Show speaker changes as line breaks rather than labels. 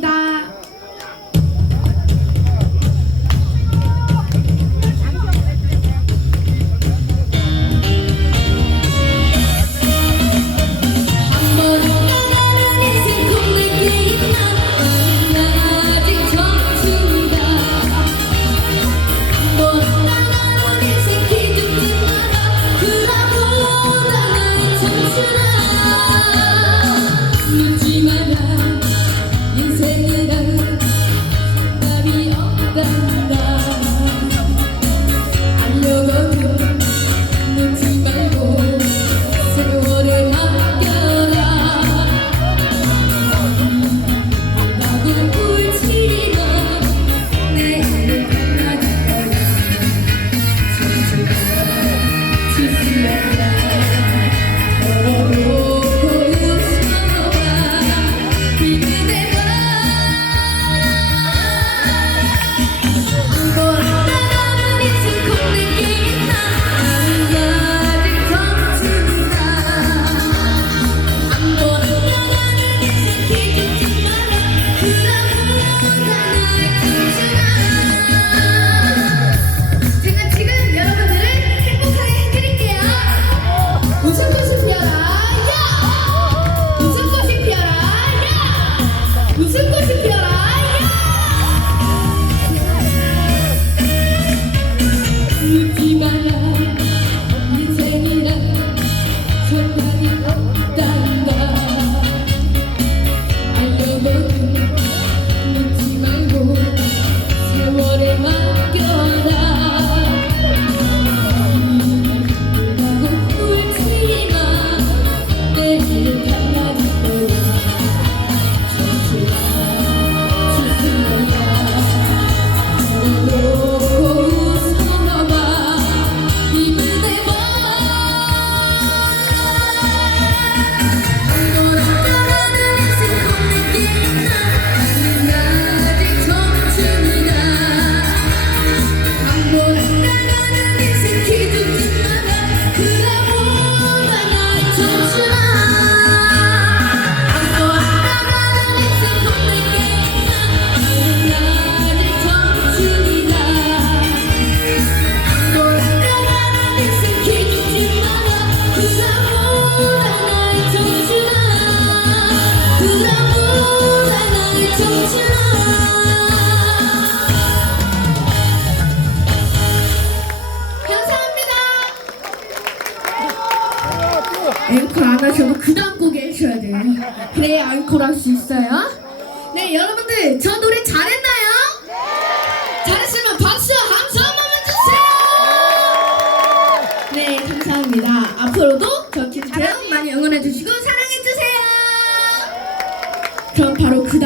감사합니다. 앵콜 안 하셔도 그 다음 곡에 해줘야 돼요. 그래야 앵콜 할 수 있어요. 네, 여러분들 저 노래 잘했나요? 잘했으면 박수 함수 한 번만 주세요. 네, 감사합니다. 앞으로도 저 김태형 많이 응원해 주시고 사랑해 주세요. 그럼 바로 그 다음.